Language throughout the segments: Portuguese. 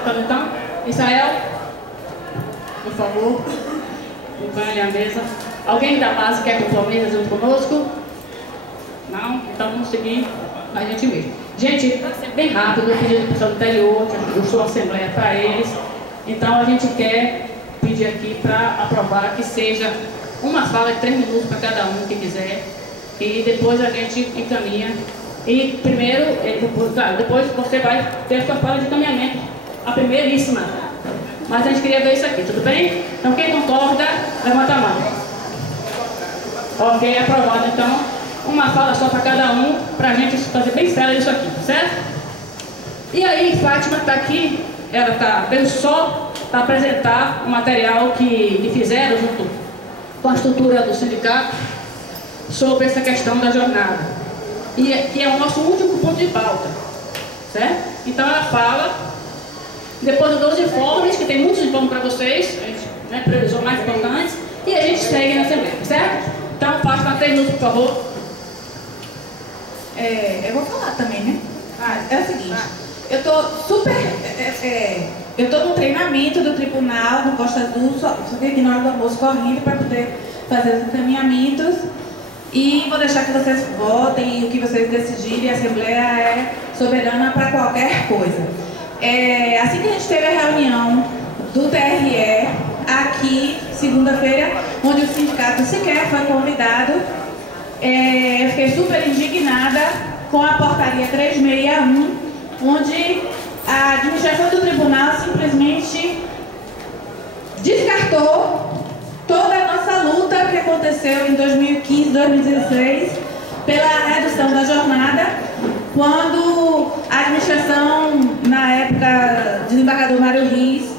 sentando então. Israel, por favor, acompanhe a mesa. Alguém da base quer compor a mesa junto conosco? Não? Então vamos seguir a gente mesmo. Gente, vai ser bem rápido, eu pedi do pessoal do interior, que ajustou a assembleia para eles. Então a gente quer pedir aqui para aprovar que seja uma fala de 3 minutos para cada um que quiser. E depois a gente encaminha. E primeiro, depois você vai ter a sua fala de encaminhamento, a primeiríssima. Mas a gente queria ver isso aqui, tudo bem? Então quem concorda, levanta a mão. Ok, aprovado então. Uma fala só para cada um, para a gente fazer bem sério isso aqui, certo? E aí, Fátima está aqui, ela veio só para apresentar o material que fizeram junto com a estrutura do sindicato sobre essa questão da jornada. Que é o nosso último ponto de pauta, certo? Então ela fala, depois dos informes, que tem muitos informes para vocês, a gente, né, previsões mais importantes, e a gente segue na Assembleia, certo? Então, Fátima, 3 minutos, por favor. Eu vou falar também, né? É o seguinte, eu tô super... eu tô no treinamento do tribunal no Costa Azul, só que aqui na hora do almoço correndo para poder fazer os encaminhamentos. E vou deixar que vocês votem, e o que vocês decidirem, a Assembleia é soberana para qualquer coisa. Assim que a gente teve a reunião do TRE, aqui, segunda-feira, onde o sindicato sequer foi convidado, eu fiquei super indignada com a portaria 361, onde a administração do tribunal simplesmente descartou toda a nossa luta que aconteceu em 2015, 2016, pela redução da jornada, quando a administração, na época, desembargador Mário Riz,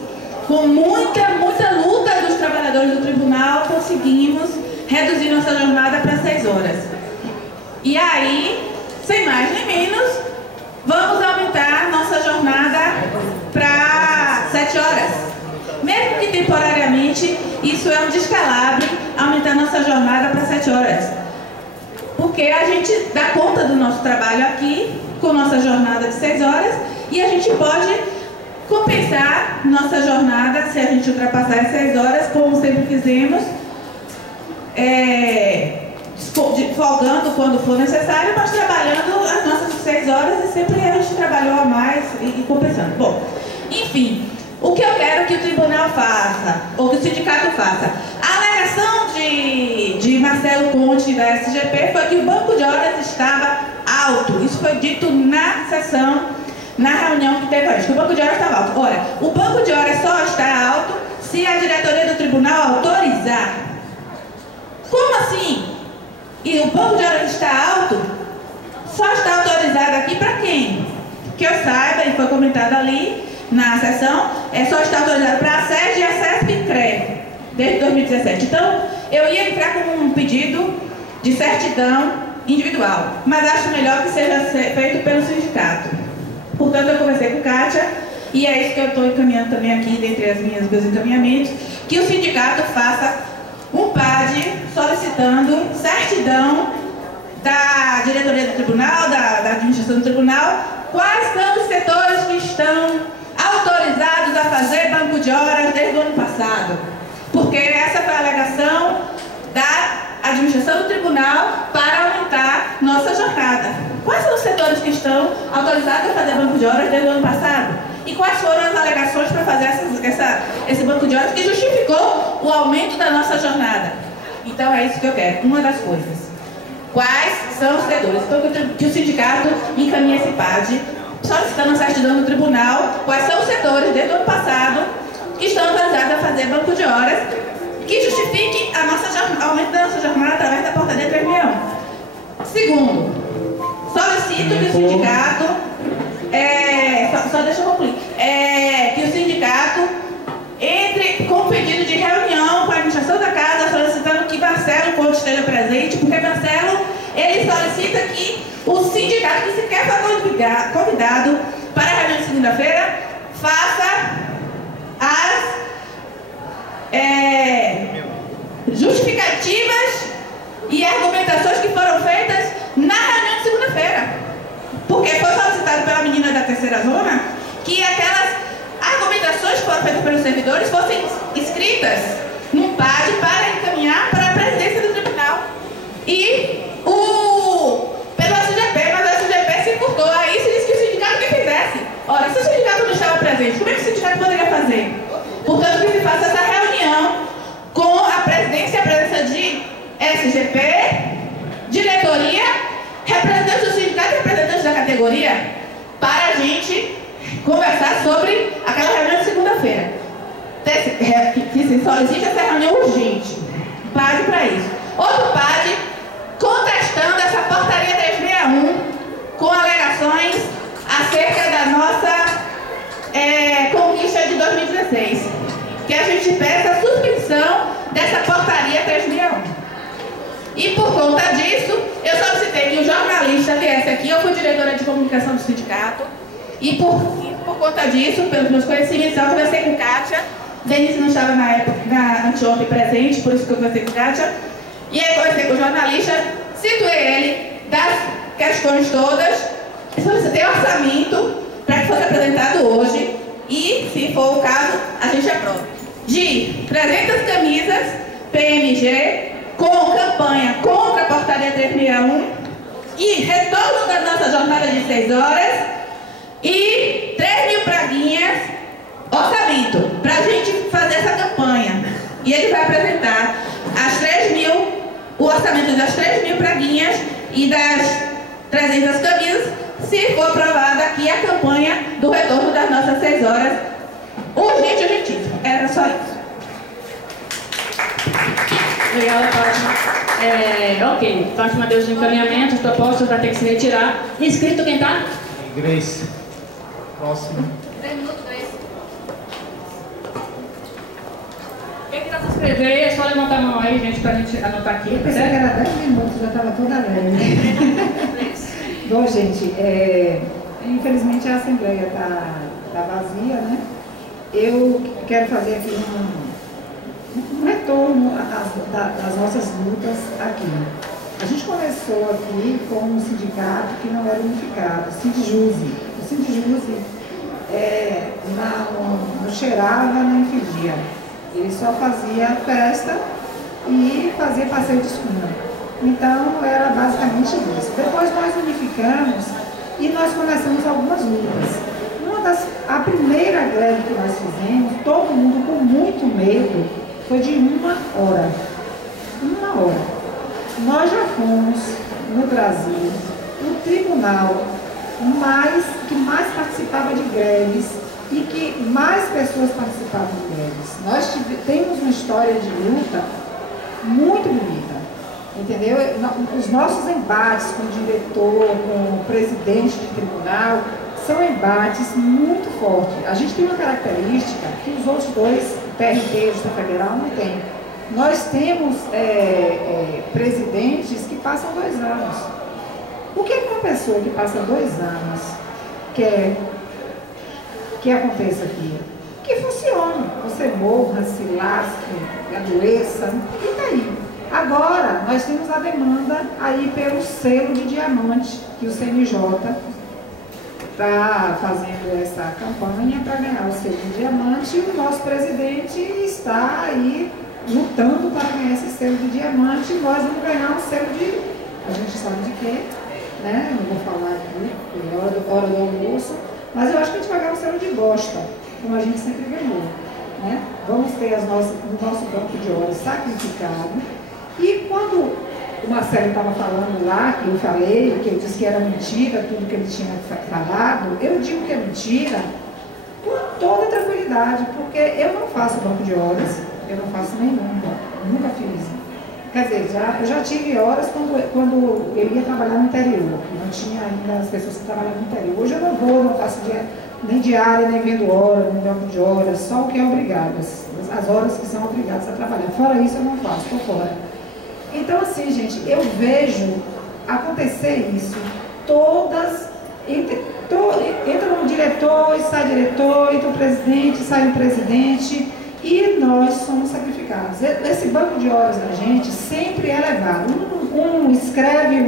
com muita luta dos trabalhadores do tribunal, conseguimos reduzir nossa jornada para 6 horas. E aí, sem mais nem menos, vamos aumentar nossa jornada para 7 horas. Mesmo que temporariamente, isso é um descalabro, aumentar nossa jornada para 7 horas. Porque a gente dá conta do nosso trabalho aqui, com nossa jornada de 6 horas, e a gente pode compensar nossa jornada, se a gente ultrapassar as 6 horas, como sempre fizemos, folgando quando for necessário, mas trabalhando as nossas 6 horas, e sempre a gente trabalhou a mais e compensando. Bom, enfim, o que eu quero que o tribunal faça, ou que o sindicato faça? A alegação de Marcelo Conte da SGP foi que o banco de horas estava alto. Isso foi dito na sessão, na reunião que teve hoje, que o banco de horas estava alto. Ora, o banco de horas só está alto se a diretoria do tribunal autorizar. Como assim? E o banco de horas está alto? Só está autorizado aqui para quem? Que eu saiba, e foi comentado ali na sessão, só está autorizado para a SES e a SESP e CRE, desde 2017. Então, eu ia entrar com um pedido de certidão individual, mas acho melhor que seja feito pelo sindicato. Portanto, eu conversei com Kátia, e é isso que eu estou encaminhando também aqui, dentre meus encaminhamentos, que o sindicato faça um PAD solicitando certidão da diretoria do tribunal, da administração do tribunal, quais são os setores que estão autorizados a fazer banco de horas desde o ano passado. Porque essa foi a alegação da administração do tribunal para aumentar nossa jornada. Quais são os setores que estão autorizados a fazer banco de horas desde o ano passado? E quais foram as alegações para fazer esse banco de horas que justificou o aumento da nossa jornada? Então é isso que eu quero, uma das coisas. Quais são os setores? Então que o sindicato encaminhe esse PAD, solicitando a certidão do tribunal, quais são os setores desde o ano passado que estão autorizados a fazer banco de horas, que justifique o aumento da nossa jornada através da portaria 361. Segundo, solicito que o sindicato, só deixa eu concluir, que o sindicato entre com um pedido de reunião com a administração da casa, solicitando que Marcelo Conte esteja presente, porque Marcelo, ele solicita que o sindicato, que sequer foi convidado para a reunião de segunda-feira, faça as justificativas e argumentações que foram feitas na reunião de segunda-feira. Porque foi solicitado pela menina da terceira zona que aquelas são feitas pelos servidores fossem escritas num PAD para encaminhar para a presidência do tribunal. E pelo SGP, mas o SGP se furtou a isso e disse que o sindicato que fizesse. Ora, se o sindicato não estava presente, como é que o sindicato poderia fazer? Portanto, que se faça essa reunião com a presidência e a presença de SGP, diretoria, representantes do sindicato e representantes da categoria, para a gente conversar sobre aquela reunião de segunda-feira. Que se solicita essa reunião urgente. PAD para isso. Outro PAD contestando essa portaria 361 com alegações acerca da nossa conquista de 2016. Que a gente peça a suspensão dessa portaria 361. E por conta disso, eu solicitei que o jornalista viesse aqui. Eu fui diretora de comunicação do sindicato. E por conta disso, pelos meus conhecimentos, eu conversei com Kátia. Denise não estava na época, anteontem presente, por isso que eu conversei com Kátia. E aí conversei com o jornalista, situei ele das questões todas, solicitei orçamento para que fosse apresentado hoje e, se for o caso, a gente aprova. De 300 camisas PMG com campanha contra a portaria 361 e retorno da nossa jornada de 6 horas e 3.000 praguinhas orçamento para a gente fazer essa campanha. E ele vai apresentar o orçamento das 3.000 praguinhas e das 300 camisas, se for aprovada aqui a campanha do retorno das nossas 6 horas. Urgente, urgentíssimo. Era só isso. Obrigada, Fátima. Ok, Fátima deu os encaminhamentos, propostas vai ter que se retirar. Inscrito quem está? Grace. Próximo. 3 minutos, Grace. Quem quiser se inscrever, é só levantar a mão aí, gente, para a gente anotar aqui. Eu pensei que era 10 minutos, já estava toda alegre. Bom, gente, infelizmente a Assembleia está vazia, né? Eu quero fazer aqui um retorno das nossas lutas aqui. A gente começou aqui com um sindicato que não era unificado, o Sindjuse. O Sindjuse não cheirava nem fedia. Ele só fazia festa e fazia passeio de escuna. Então era basicamente isso. Depois nós unificamos e nós começamos algumas lutas. A primeira greve que nós fizemos, todo mundo com muito medo, foi de 1 hora. 1 hora. Nós já fomos, no Brasil, o tribunal que mais participava de greves e que mais pessoas participavam de greves. Nós temos uma história de luta muito bonita, entendeu? Os nossos embates com o diretor, com o presidente do tribunal, são embates muito fortes. A gente tem uma característica que os outros dois TRTs da Federal não têm. Nós temos presidentes que passam 2 anos. O que uma pessoa que passa 2 anos quer que aconteça aqui? Que funcione. Você morra, se lasque, adoeça, e tá aí. Agora, nós temos a demanda aí pelo selo de diamante, que o CNJ está fazendo essa campanha para ganhar o selo de diamante, e o nosso presidente está aí lutando para ganhar esse selo de diamante, e nós vamos ganhar um selo de... a gente sabe de quê, né? Não vou falar aqui, é hora do almoço, mas eu acho que a gente vai ganhar um selo de bosta, como a gente sempre ganhou, né? Vamos ter o nosso banco de horas sacrificado, e quando o Marcelo estava falando lá, que eu falei, que eu disse que era mentira, tudo que ele tinha falado, eu digo que é mentira com toda tranquilidade, porque eu não faço banco de horas, eu não faço nenhum, nunca fiz. Quer dizer, eu já tive horas quando eu ia trabalhar no interior, não tinha ainda as pessoas que trabalhavam no interior. Hoje eu não vou, não faço nem diária, nem vendo hora, nem banco de horas, só o que é obrigado, as horas que são obrigadas a trabalhar. Fora isso eu não faço, estou fora. Então, assim, gente, eu vejo acontecer isso. Entra um diretor e sai diretor, entra o presidente e sai o presidente, e nós somos sacrificados. Esse banco de horas da gente sempre é levado. Um escreve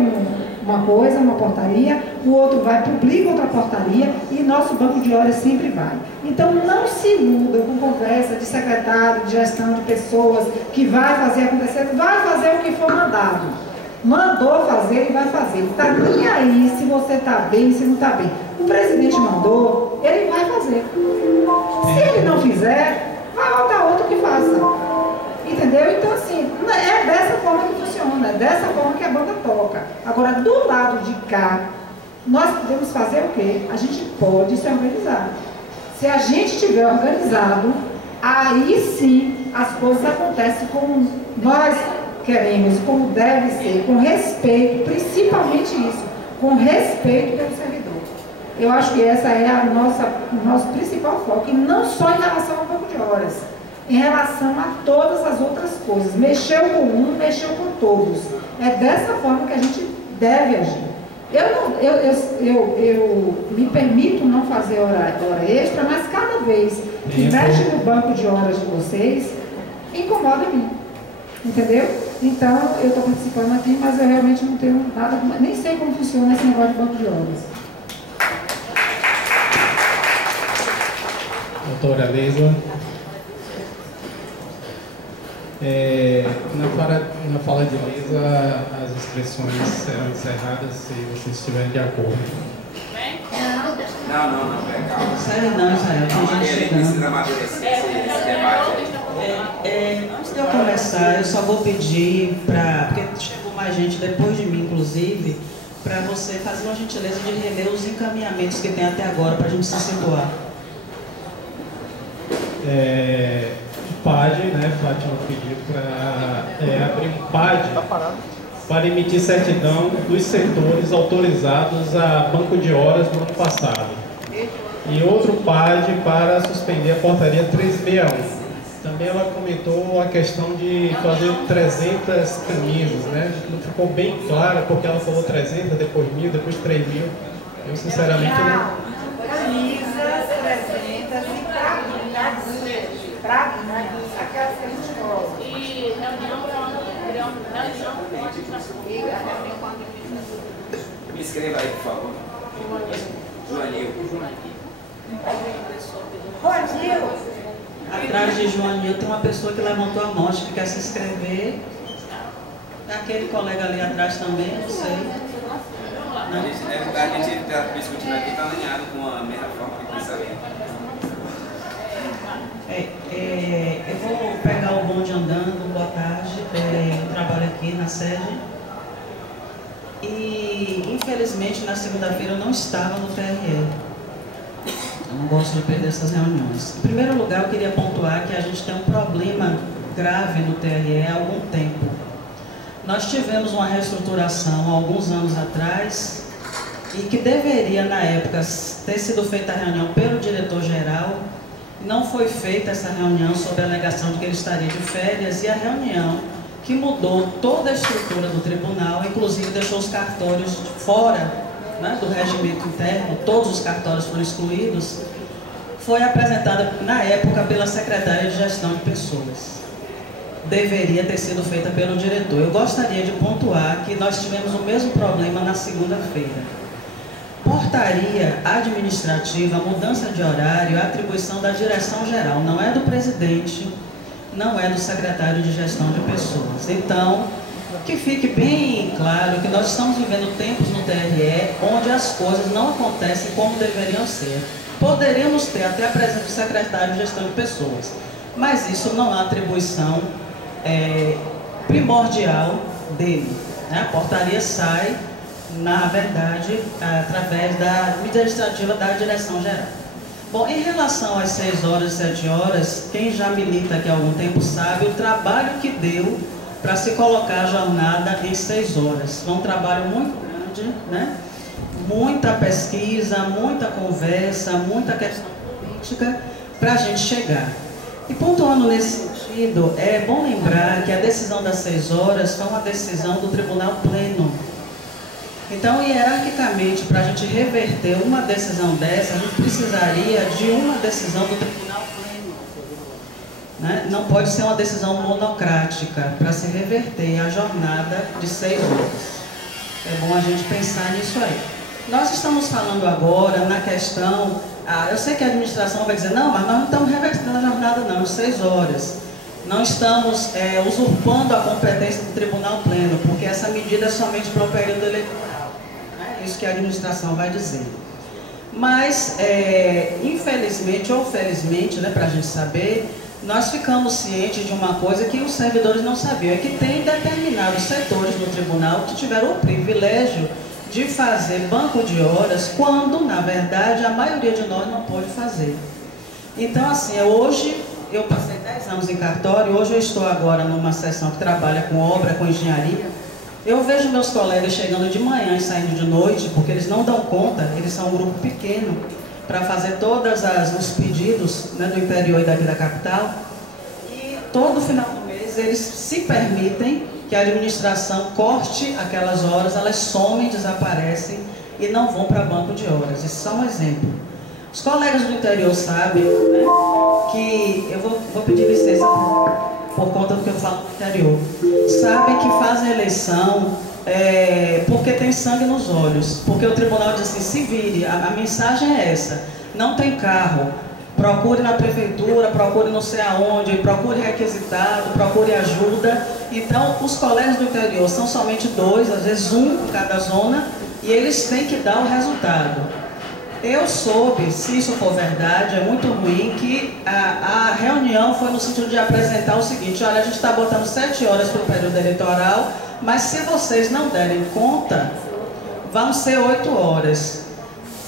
uma coisa, uma portaria, o outro vai, publica outra portaria e nosso banco de horas sempre vai. Então não se iluda com conversa de secretário, de gestão de pessoas, que vai fazer acontecer, vai fazer o que for mandado. Mandou fazer, ele vai fazer. Ele está nem aí se você está bem, se não está bem. O presidente mandou, ele vai fazer. Se ele não fizer, vai botar outro que faça. Entendeu? Então, assim, é dessa forma que funciona, é dessa forma que a banda toca. Agora, do lado de cá, nós podemos fazer o quê? A gente pode se organizar. Se a gente estiver organizado, aí sim as coisas acontecem como nós queremos, como deve ser, com respeito, principalmente isso, com respeito pelo servidor. Eu acho que essa é o nosso principal foco, e não só em relação ao banco de horas, em relação a todas as outras coisas. Mexeu com um, mexeu com todos. É dessa forma que a gente deve agir. Eu me permito não fazer hora extra, mas cada vez que mexe no banco de horas de vocês, incomoda a mim. Entendeu? Então, eu estou participando aqui, mas eu realmente não tenho nada, nem sei como funciona esse negócio de banco de horas. Doutora Leila. Na fala de Lisa, as inscrições serão encerradas se vocês estiverem de acordo. Não, calma. Sério não, Israel, tem gente chegando. Precisa amadurecer esse debate. Antes de eu começar, eu só vou pedir porque chegou mais gente depois de mim, inclusive, para você fazer uma gentileza de reler os encaminhamentos que tem até agora, para a gente se situar. PAD, né, Fátima pediu para abrir um PAD para emitir certidão dos setores autorizados a banco de horas no ano passado. E outro PAD para suspender a portaria 361. Também ela comentou a questão de fazer 300 camisas, né? Não ficou bem claro porque ela falou 300, depois 1.000, depois 3.000. Eu sinceramente não... Camisas, 300 e aquelas que a gente coloca. E reunião Me escreva aí, por favor. Joanil. Rodil! Atrás de Joanil tem uma pessoa que levantou a mão, acho que quer se inscrever. Aquele colega ali atrás também, não sei. A gente está discutindo aqui, está alinhado com a mesma forma que pensamento. Eu vou pegar o bonde andando, boa tarde. Eu trabalho aqui na sede. E, infelizmente, na segunda-feira eu não estava no TRE. Eu não gosto de perder essas reuniões. Em primeiro lugar, eu queria pontuar que a gente tem um problema grave no TRE há algum tempo. Nós tivemos uma reestruturação há alguns anos atrás e que deveria, na época, ter sido feita a reunião pelo diretor-geral. Não foi feita essa reunião sob a alegação de que ele estaria de férias, e a reunião que mudou toda a estrutura do tribunal, inclusive deixou os cartórios fora, né, do regimento interno, todos os cartórios foram excluídos, foi apresentada na época pela secretária de gestão de pessoas. Deveria ter sido feita pelo diretor. Eu gostaria de pontuar que nós tivemos o mesmo problema na segunda-feira. Portaria administrativa, mudança de horário, atribuição da direção-geral, não é do presidente, não é do secretário de gestão de pessoas. Então, que fique bem claro que nós estamos vivendo tempos no TRE onde as coisas não acontecem como deveriam ser. Poderíamos ter até a presença do secretário de gestão de pessoas, mas isso não é atribuição primordial dele, né? A portaria sai, na verdade, através da administrativa da direção-geral. Bom, em relação às 6 horas e 7 horas, quem já milita aqui há algum tempo sabe o trabalho que deu para se colocar a jornada em 6 horas. Foi um trabalho muito grande, né? Muita pesquisa, muita conversa, muita questão política para a gente chegar. E pontuando nesse sentido, é bom lembrar que a decisão das 6 horas foi uma decisão do Tribunal Pleno. Então, hierarquicamente, para a gente reverter uma decisão dessa, a gente precisaria de uma decisão do Tribunal Pleno, né? Não pode ser uma decisão monocrática para se reverter a jornada de 6 horas. É bom a gente pensar nisso aí. Nós estamos falando agora na questão, eu sei que a administração vai dizer, não, mas nós não estamos revertendo a jornada não, de 6 horas. Não estamos usurpando a competência do Tribunal Pleno, porque essa medida é somente para o período eleitoral. É isso que a administração vai dizer. Mas, infelizmente ou felizmente, né, para a gente saber, nós ficamos cientes de uma coisa que os servidores não sabiam, é que tem determinados setores no tribunal que tiveram o privilégio de fazer banco de horas, quando, na verdade, a maioria de nós não pôde fazer. Então, assim, hoje, eu passei 10 anos em cartório, hoje eu estou agora numa seção que trabalha com obra, com engenharia. Eu vejo meus colegas chegando de manhã e saindo de noite, porque eles não dão conta, eles são um grupo pequeno, para fazer todos os pedidos, né, do interior e daqui da capital. E todo final do mês eles se permitem que a administração corte aquelas horas, elas somem, desaparecem e não vão para banco de horas. Isso é só um exemplo. Os colegas do interior sabem, né, que eu vou pedir licença por conta do que eu falo do interior. Sabem que fazem eleição porque tem sangue nos olhos. Porque o tribunal diz assim, se vire, a mensagem é essa, não tem carro, procure na prefeitura, procure não sei aonde, procure requisitado, procure ajuda. Então, os colegas do interior são somente 2, às vezes 1 por cada zona, e eles têm que dar o resultado. Eu soube, se isso for verdade, é muito ruim, que a reunião foi no sentido de apresentar o seguinte, olha, a gente está botando 7 horas para o período eleitoral, mas se vocês não derem conta, vão ser 8 horas.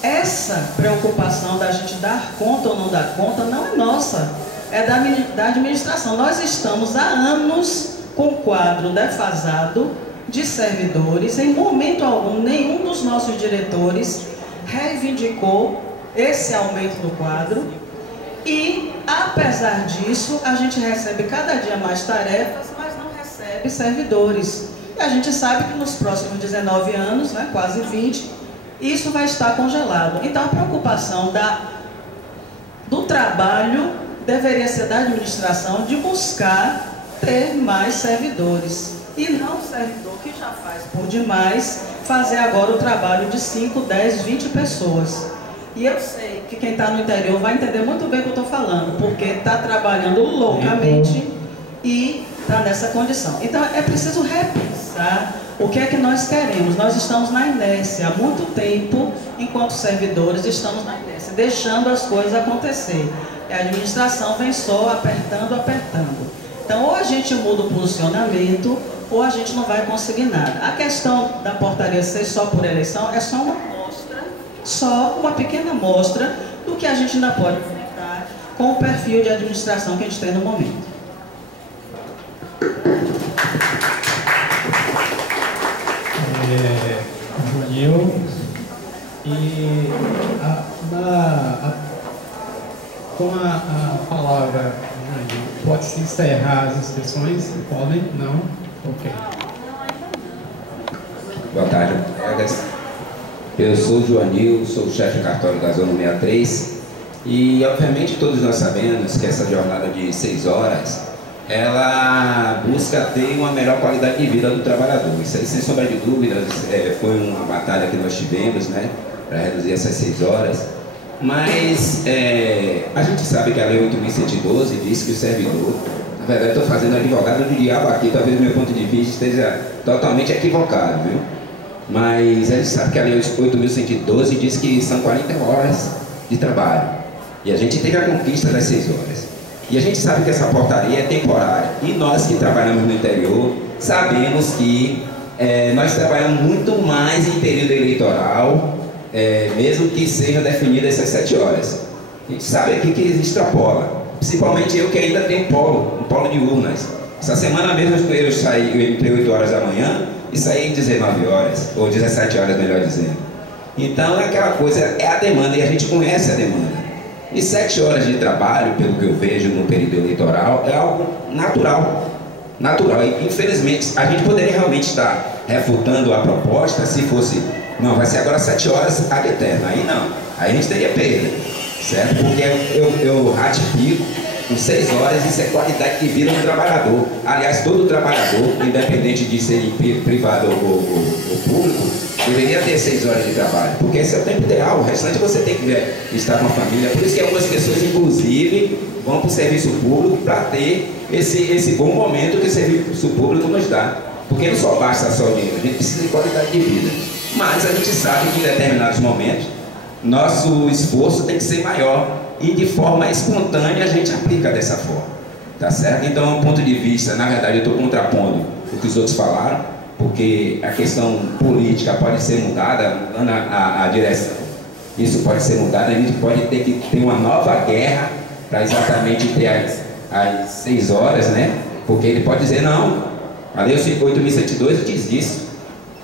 Essa preocupação da gente dar conta ou não dar conta não é nossa, é da administração. Nós estamos há anos com o quadro defasado de servidores, em momento algum, nenhum dos nossos diretores reivindicou esse aumento do quadro e, apesar disso, a gente recebe cada dia mais tarefas, mas não recebe servidores. E a gente sabe que nos próximos 19 anos, né, quase 20, isso vai estar congelado. Então, a preocupação do trabalho deveria ser da administração de buscar ter mais servidores. E não o servidor que já faz por demais, fazer agora o trabalho de 5, 10, 20 pessoas. E eu sei que quem está no interior vai entender muito bem o que eu estou falando, porque está trabalhando loucamente e está nessa condição. Então é preciso repensar o que é que nós queremos. Nós estamos na inércia há muito tempo, enquanto servidores estamos na inércia, deixando as coisas acontecer. E a administração vem só apertando, apertando. Então ou a gente muda o posicionamento, ou a gente não vai conseguir nada. A questão da portaria ser só por eleição é só uma amostra, só uma pequena amostra do que a gente ainda pode enfrentar com o perfil de administração que a gente tem no momento. Joanil, e com a palavra, Joanil, pode-se encerrar as inscrições? Podem? Não? Ok. Boa tarde, colegas. Eu sou o Joanil, sou o chefe de cartório da Zona 63 e, obviamente, todos nós sabemos que essa jornada de 6 horas ela busca ter uma melhor qualidade de vida do trabalhador. Isso aí, sem sombra de dúvidas, foi uma batalha que nós tivemos, né, para reduzir essas 6 horas. Mas a gente sabe que a Lei 8.112 diz que o servidor, na verdade, estou fazendo advogado do diabo aqui, talvez o meu ponto de vista esteja totalmente equivocado, viu? Mas a gente sabe que a Lei 8.112 diz que são 40 horas de trabalho. E a gente teve a conquista das 6 horas. E a gente sabe que essa portaria é temporária. E nós que trabalhamos no interior, sabemos que nós trabalhamos muito mais em período eleitoral, mesmo que sejam definidas essas 7 horas. A gente sabe aqui que extrapola. Principalmente eu que ainda tenho um polo de urnas. Essa semana mesmo eu entrei 8 horas da manhã e saí 19 horas, ou 17 horas melhor dizendo. Então é aquela coisa, é a demanda, e a gente conhece a demanda. E 7 horas de trabalho, pelo que eu vejo no período eleitoral, é algo natural. Natural. E infelizmente a gente poderia realmente estar refutando a proposta se fosse, não, vai ser agora 7 horas ad eterno. Aí não, aí a gente teria perda, certo? Porque eu ratifico com 6 horas, isso é qualidade de vida do trabalhador. Aliás, todo trabalhador, independente de ser privado ou público, deveria ter 6 horas de trabalho, porque esse é o tempo ideal. O restante você tem que estar com a família. Por isso que algumas pessoas, inclusive, vão para o serviço público para ter esse bom momento que o serviço público nos dá. Porque não só basta só o dinheiro, a gente precisa de qualidade de vida. Mas a gente sabe que em determinados momentos, nosso esforço tem que ser maior e de forma espontânea a gente aplica dessa forma, tá certo? Então, um ponto de vista, na verdade eu estou contrapondo o que os outros falaram, porque a questão política pode ser mudada, mudando a direção, isso pode ser mudado, a gente pode ter que ter uma nova guerra para exatamente ter as 6 horas, né? Porque ele pode dizer, não, a Lei 8.102 diz isso.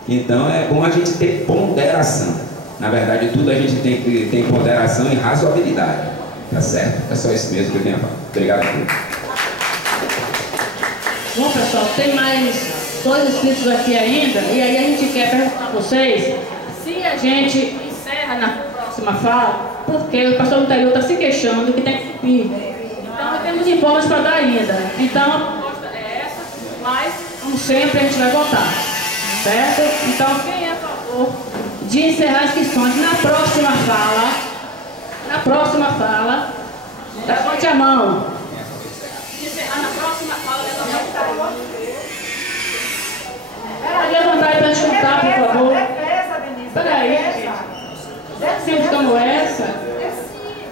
Então é bom a gente ter ponderação. Na verdade, tudo a gente tem que ter ponderação e razoabilidade. Tá certo? É só isso mesmo que eu tenho a falar. Obrigado. Bom, pessoal, tem mais 2 inscritos aqui ainda. E aí a gente quer perguntar a vocês se a gente encerra na próxima fala, porque o pastor Anterior está se queixando que tem que subir. Então, temos informes para dar ainda. Então, a proposta é essa, mas, como sempre, a gente vai votar. Certo? Então, quem é a favor de encerrar as questões na próxima fala, levante a mão. De encerrar na próxima fala, levante a mão. Pode levantar aí para a gente contar, por favor. Espera aí. Sempre como essa.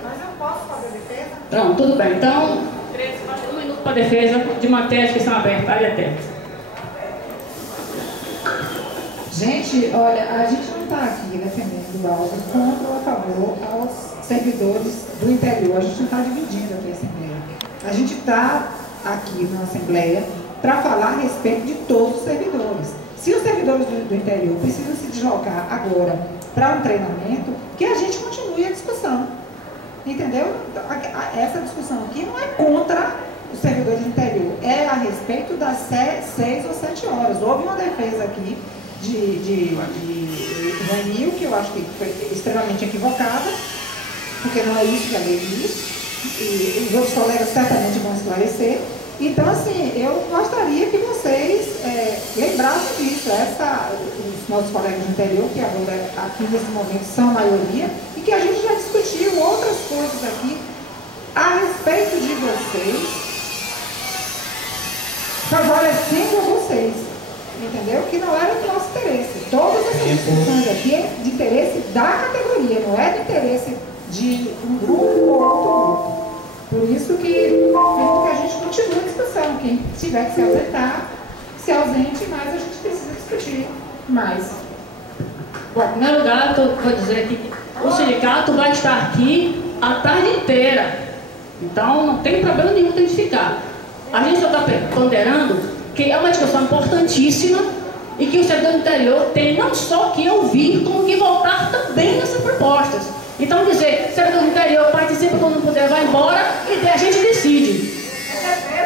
Mas eu posso fazer defesa? Pronto, tudo bem. Então, 1 minuto para a defesa de matérias que estão abertas. Área até. Gente, olha, a gente não está aqui defendendo algo contra ou a favor aos servidores do interior. A gente não está dividindo aqui a Assembleia. A gente está aqui na Assembleia para falar a respeito de todos os servidores. Se os servidores do interior precisam se deslocar agora para um treinamento, que a gente continue a discussão. Entendeu? Essa discussão aqui não é contra os servidores do interior, é a respeito das 6 ou 7 horas. Houve uma defesa aqui de Ranil, que eu acho que foi extremamente equivocada, porque não é isso que a lei diz, e os outros colegas certamente vão esclarecer. Então, assim, eu gostaria que vocês lembrassem disso, os nossos colegas do interior, que agora aqui nesse momento são a maioria, e que a gente já discutiu outras coisas aqui a respeito de vocês, favorecendo a vocês. Entendeu? Que não era do nosso interesse. Todas essas discussões aqui é de interesse da categoria, não é de interesse de um grupo ou outro grupo. Por isso que mesmo que a gente continue a discussão. Quem tiver que se ausentar, se ausente, mas a gente precisa discutir mais. Bom, em primeiro lugar, eu vou dizer que o sindicato vai estar aqui a tarde inteira. Então, não tem problema nenhum de ficar. A gente só está ponderando que é uma discussão importantíssima e que o servidor do interior tem não só que ouvir, como que votar também nessas propostas. Então, dizer, servidor do interior participa, quando não puder, vai embora e a gente decide.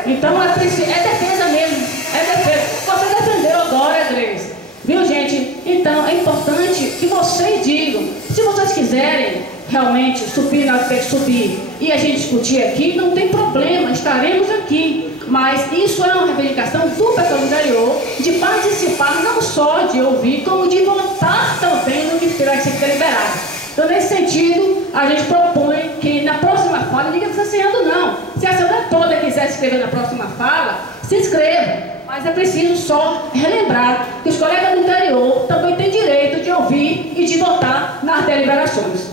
Então, é defesa mesmo, é defesa. Você defendeu agora, Grace. Viu, gente? Então, é importante que vocês digam, se vocês quiserem realmente subir na hora que tem que subir e a gente discutir aqui, não tem problema, estaremos aqui. Mas isso é uma reivindicação do pessoal do interior de participar, não só de ouvir, como de votar também no que tiver que ser deliberado. Então, nesse sentido, a gente propõe que na próxima fala, ninguém precisa ser ando, não. Se a Assembleia toda quiser se inscrever na próxima fala, se inscreva. Mas é preciso só relembrar que os colegas do interior também têm direito de ouvir e de votar nas deliberações.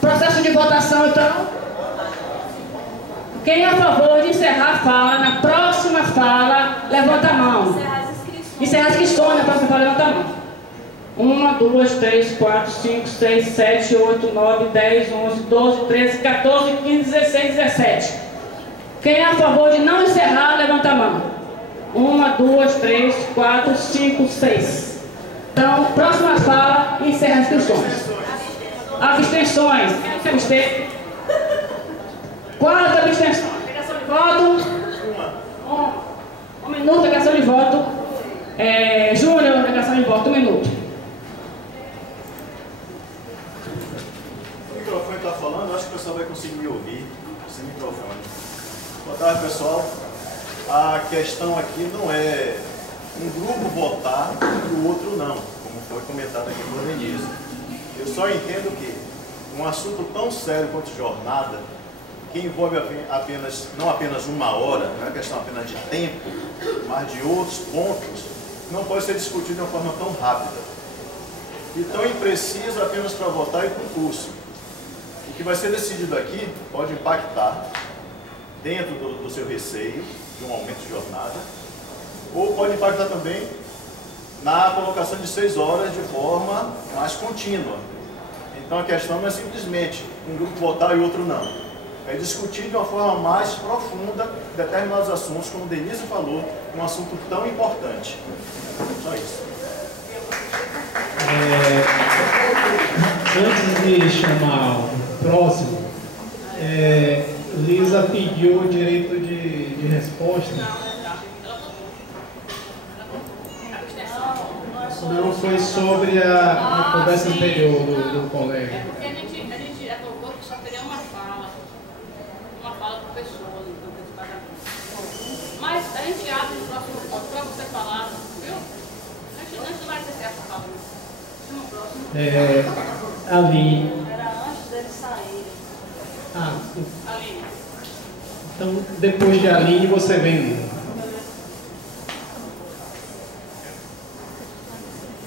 Processo de votação, então. Quem é a favor de encerrar a fala na próxima fala, levanta a mão. Encerrar as inscrições na próxima fala, levanta a mão. 1, 2, 3, 4, 5, 6, 7, 8, 9, 10, 11, 12, 13, 14, 15, 16, 17. Quem é a favor de não encerrar, levanta a mão. 1, 2, 3, 4, 5, 6. Então, próxima fala, encerra as inscrições. Abstenções. Quem se abstém? 4 abstenções. Negação de voto. 1 minuto, negação de voto. Júnior, negação de voto, 1 minuto. O microfone está falando, acho que o pessoal vai conseguir me ouvir. Sem microfone. Boa tarde, pessoal. A questão aqui não é um grupo votar e o outro não, como foi comentado aqui por Denise. Eu só entendo que um assunto tão sério quanto jornada, que envolve não apenas uma hora, não é questão apenas de tempo, mas de outros pontos, não pode ser discutido de uma forma tão rápida e tão impreciso apenas para votar e concurso. O que vai ser decidido aqui pode impactar dentro do seu receio de um aumento de jornada, ou pode impactar também na colocação de 6 horas de forma mais contínua. Então a questão não é simplesmente um grupo votar e outro não. É discutir de uma forma mais profunda determinados assuntos, como Denise falou, um assunto tão importante. Só isso. Antes de chamar o próximo, Lisa pediu o direito de resposta. Não, foi sobre a conversa anterior do colega. É porque a gente acordou que só teria uma fala por pessoa, mas a gente abre o próximo ponto para você falar, viu? A gente não vai ser essa fala, não. No próximo. Ali. Era antes deles saírem. Aline. Então, depois de Aline, você vem.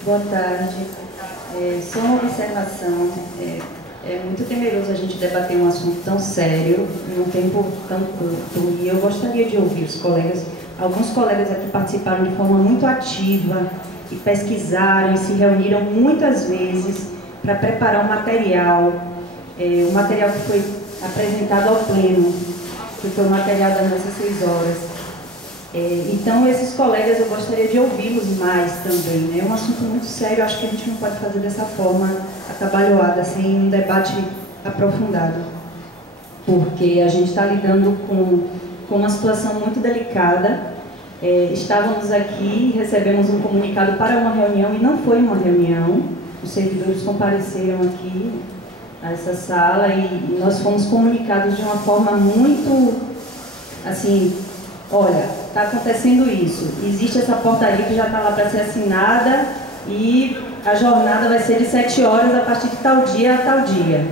Boa tarde. Só uma observação. É muito temeroso a gente debater um assunto tão sério em um tempo tão curto. E eu gostaria de ouvir os colegas. Alguns colegas aqui participaram de forma muito ativa e pesquisaram e se reuniram muitas vezes para preparar um material. O material que foi apresentado ao pleno, que foi o material das nossas 6 horas. Então, esses colegas, eu gostaria de ouvi-los mais também, né? É um assunto muito sério, acho que a gente não pode fazer dessa forma atabalhoada, sem um debate aprofundado, porque a gente está lidando com uma situação muito delicada. Estávamos aqui, recebemos um comunicado para uma reunião, e não foi uma reunião, os servidores compareceram aqui a essa sala, e nós fomos comunicados de uma forma muito, assim, olha, está acontecendo isso, existe essa portaria que já está lá para ser assinada e a jornada vai ser de 7 horas a partir de tal dia a tal dia.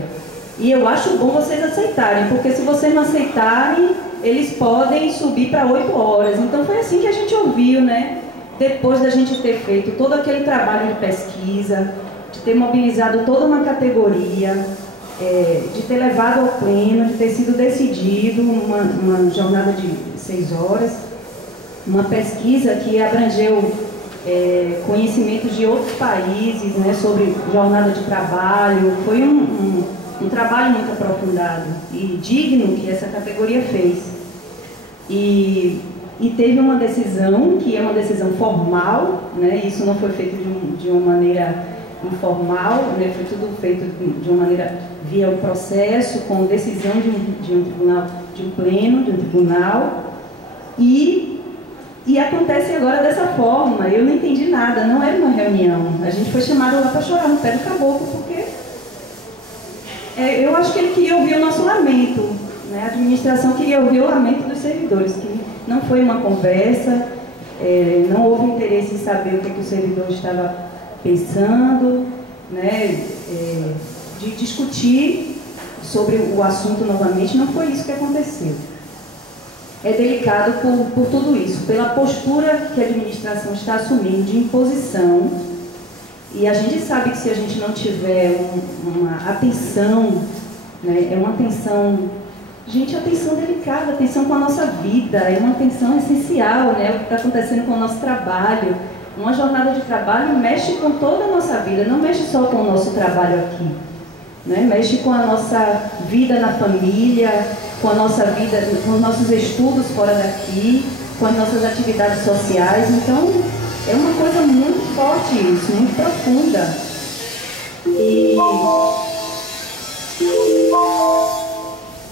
E eu acho bom vocês aceitarem, porque se vocês não aceitarem, eles podem subir para 8 horas. Então foi assim que a gente ouviu, né? Depois da gente ter feito todo aquele trabalho de pesquisa, de ter mobilizado toda uma categoria, de ter levado ao pleno, de ter sido decidido uma jornada de 6 horas, uma pesquisa que abrangeu conhecimentos de outros países, né, sobre jornada de trabalho. Foi um trabalho muito aprofundado e digno que essa categoria fez. E teve uma decisão, que é uma decisão formal, né, isso não foi feito de uma maneira informal, né, foi tudo feito de uma maneira via o processo, com decisão de um tribunal, de um pleno, de um tribunal, e acontece agora dessa forma. Eu não entendi nada, não era uma reunião, a gente foi chamado lá para chorar no pé do caboclo, porque eu acho que ele queria ouvir o nosso lamento, né? A administração queria ouvir o lamento dos servidores, que não foi uma conversa, não houve interesse em saber o que o servidor estava pensando, né? De discutir sobre o assunto novamente, não foi isso que aconteceu. É delicado por tudo isso, pela postura que a administração está assumindo de imposição, e a gente sabe que se a gente não tiver uma atenção, né, é uma atenção, gente, atenção delicada, atenção com a nossa vida, é uma atenção essencial, né, o que está acontecendo com o nosso trabalho. Uma jornada de trabalho mexe com toda a nossa vida, não mexe só com o nosso trabalho aqui, né? Mexe com a nossa vida na família, com a nossa vida, com os nossos estudos fora daqui, com as nossas atividades sociais. Então, é uma coisa muito forte isso, muito profunda. E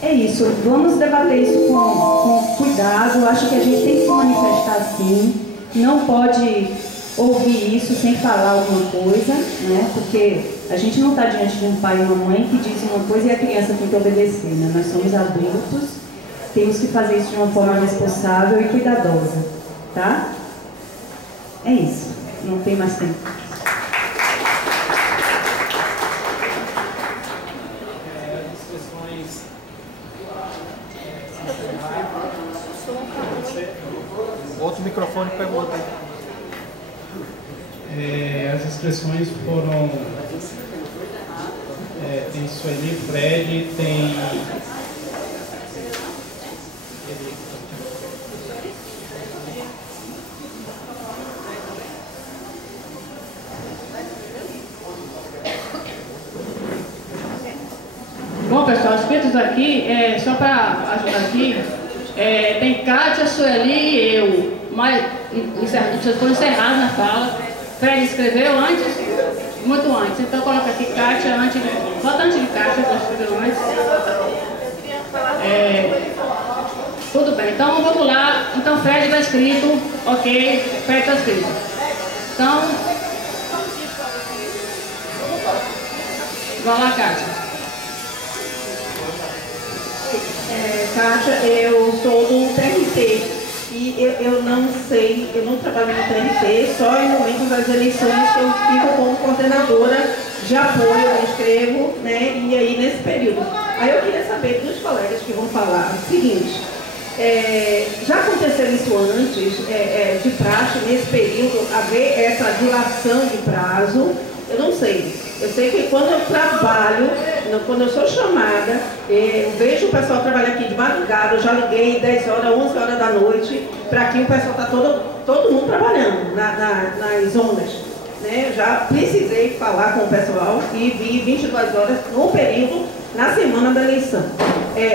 é isso, vamos debater isso com cuidado. Acho que a gente tem que se manifestar assim, não pode ouvir isso sem falar alguma coisa, né? Porque A gente não está diante de um pai e uma mãe que dizem uma coisa e a criança tem que obedecer, né? Nós somos adultos, temos que fazer isso de uma forma responsável e cuidadosa, tá? É isso, não tem mais tempo. Outro microfone pegou aqui. As inscrições foram... tem Sueli, Fred, tem... Bom, pessoal, inscritos aqui, só para ajudar aqui, tem Kátia, Sueli e eu, mas vocês foram encerrados na fala. Fred escreveu antes, muito antes, então coloca aqui Kátia antes, bota antes de Kátia, que escreveu antes. Tudo bem, então vamos lá. Então Fred está escrito, ok, Fred está escrito. Então, vai lá, Kátia. Kátia, eu sou do TRT e eu não sei, eu não trabalho no TRT, só em momentos das eleições que eu fico como coordenadora de apoio, eu escrevo, né, e aí nesse período. Aí eu queria saber dos colegas que vão falar o seguinte, já aconteceu isso antes, de praxe, nesse período, haver essa dilação de prazo? Eu não sei. Eu sei que quando eu trabalho, quando eu sou chamada, eu vejo o pessoal trabalhar aqui de madrugada, eu já liguei 10 horas, 11 horas da noite, para que o pessoal está todo mundo trabalhando nas zonas. Né? Eu já precisei falar com o pessoal e vi 22 horas no período, na semana da eleição.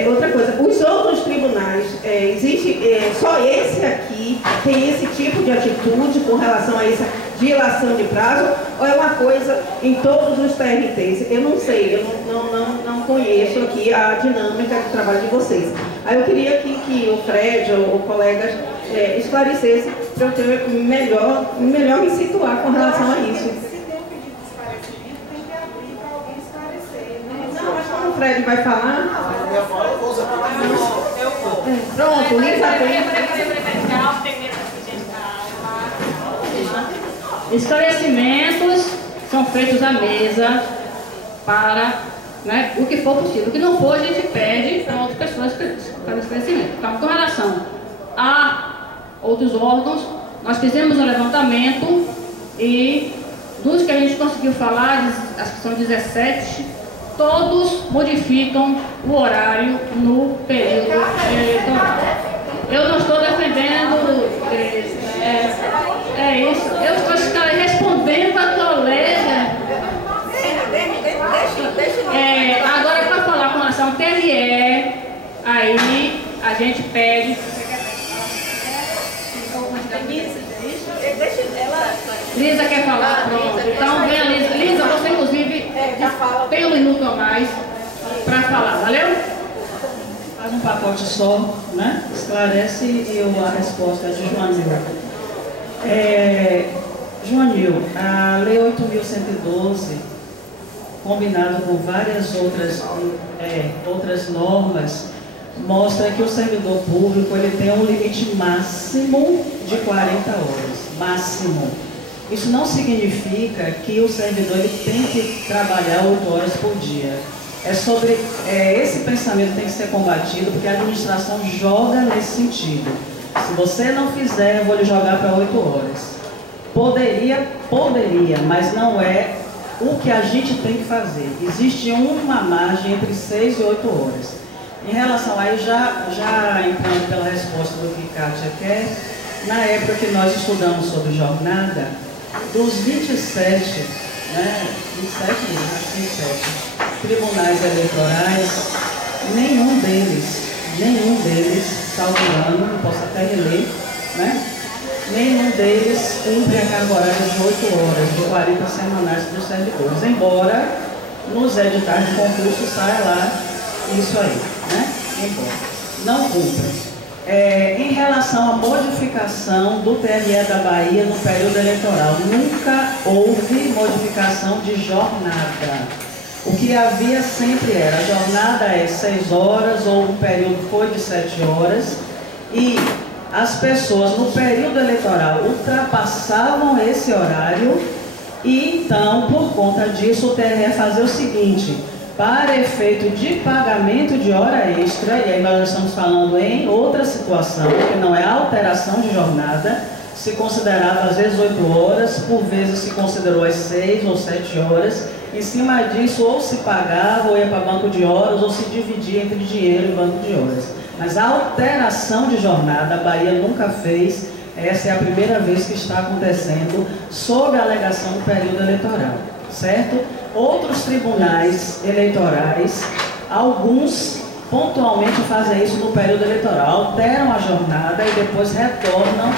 Outra coisa, os outros tribunais, existe só esse aqui tem esse tipo de atitude com relação a essa dilação de prazo, ou é uma coisa em todos os TRTs? Eu não sei, eu não conheço aqui a dinâmica de trabalho de vocês. Aí eu queria que o Fred ou colegas esclarecesse para eu ter melhor me situar com relação a isso. Não, mas como o Fred vai falar? Pronto, Lisa Esclarecimentos são feitos à mesa para, né, o que for possível. O que não for, a gente pede para outras pessoas para esclarecimento. Então, com relação a outros órgãos, nós fizemos um levantamento e dos que a gente conseguiu falar, acho que são 17, todos modificam o horário no período eleitoral. Eu não estou defendendo isso. Eu estou respondendo a colega. Agora, para falar com relação ao TRE, aí a gente pede. Lisa quer falar? Pronto. Então, venha, Lisa. Lisa, você, inclusive, tem 1 minuto a mais para falar. Valeu? Faz um pacote só, né? Esclarece e a resposta é de Joanil. Joanil, a Lei 8.112, combinado com várias outras normas, mostra que o servidor público ele tem um limite máximo de 40 horas. Máximo. Isso não significa que o servidor ele tem que trabalhar 8 horas por dia. Esse pensamento tem que ser combatido, porque a administração joga nesse sentido. Se você não fizer, eu vou lhe jogar para 8 horas. Poderia, mas não é o que a gente tem que fazer. Existe uma margem entre 6 e 8 horas. Em relação a isso, já entrando pela resposta do que Kátia quer, na época que nós estudamos sobre jornada, dos 27, né, 27 tribunais eleitorais, nenhum deles, salvo engano, não posso até reler, né? Nenhum deles cumpre a carga horária de 8 horas, de 40 semanais dos servidores, embora nos editais de concurso saia lá isso aí, né? Embora. Não cumpre. Em relação à modificação do TRE da Bahia no período eleitoral, nunca houve modificação de jornada. O que havia sempre era, a jornada é 6 horas, ou o período foi de 7 horas, e as pessoas no período eleitoral ultrapassavam esse horário, e então, por conta disso, o TRE fazia o seguinte: para efeito de pagamento de hora extra, e aí nós estamos falando em outra situação, que não é alteração de jornada, se considerava às vezes 8 horas, por vezes se considerou as 6 ou 7 horas, em cima disso ou se pagava, ou ia para banco de horas, ou se dividia entre dinheiro e banco de horas. Mas a alteração de jornada, a Bahia nunca fez, essa é a primeira vez que está acontecendo, sob a alegação do período eleitoral, certo? Outros tribunais eleitorais, alguns pontualmente fazem isso no período eleitoral, alteram a jornada e depois retornam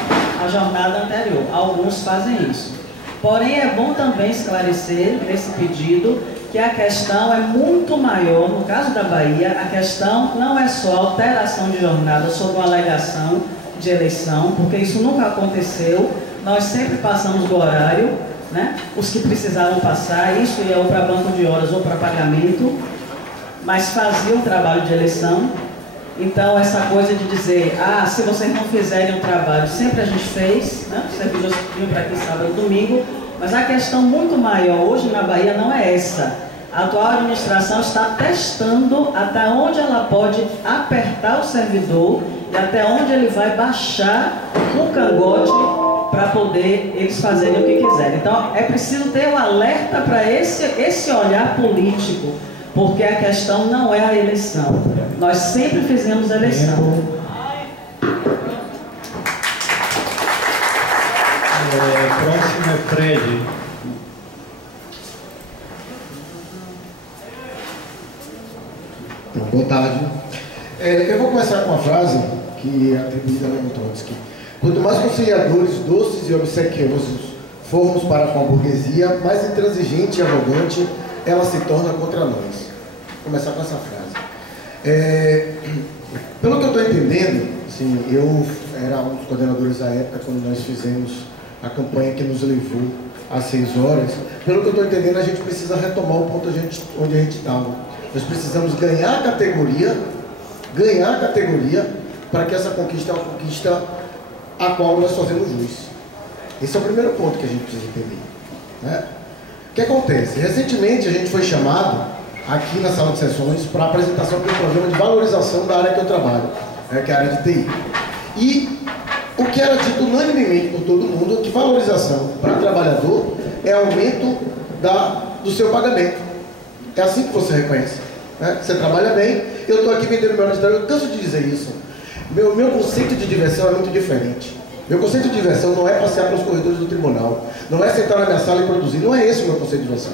à jornada anterior. Alguns fazem isso. Porém, é bom também esclarecer nesse pedido que a questão é muito maior. No caso da Bahia, a questão não é só alteração de jornada sob uma alegação de eleição, porque isso nunca aconteceu. Nós sempre passamos do horário, né? Os que precisavam passar, isso ia ou para banco de horas ou para pagamento, mas faziam trabalho de eleição. Então, essa coisa de dizer, se vocês não fizerem o trabalho, sempre a gente fez, né? Os servidores vinham para aqui sábado e domingo, mas a questão muito maior hoje na Bahia não é essa. A atual administração está testando até onde ela pode apertar o servidor e até onde ele vai baixar o cangote para poder eles fazerem o que quiserem. Então, é preciso ter um alerta para esse olhar político, porque a questão não é a eleição. Nós sempre fizemos eleição. Próximo é Fred. Boa tarde. Eu vou começar com uma frase que é atribuída a Leon Trotsky. Quanto mais conciliadores, doces e obsequiosos formos para com a burguesia, mais intransigente e arrogante ela se torna contra nós. Vou começar com essa frase. Pelo que eu estou entendendo, assim, eu era um dos coordenadores da época quando nós fizemos a campanha que nos levou às 6 horas. Pelo que eu estou entendendo, a gente precisa retomar o ponto onde a gente estava. Nós precisamos ganhar a categoria para que essa conquista é uma conquista a qual nós fazemos jus. Esse é o primeiro ponto que a gente precisa entender, né? O que acontece? Recentemente a gente foi chamado aqui na sala de sessões para a apresentação de um programa de valorização da área que eu trabalho, que é a área de TI. E o que era dito unanimemente por todo mundo é que valorização para o trabalhador é aumento do seu pagamento. É assim que você reconhece, né? Você trabalha bem, eu estou aqui vendendo meu hora de trabalho, eu canso de dizer isso. Meu conceito de diversão é muito diferente. Meu conceito de diversão não é passear pelos corredores do tribunal, não é sentar na minha sala e produzir, não é esse o meu conceito de diversão,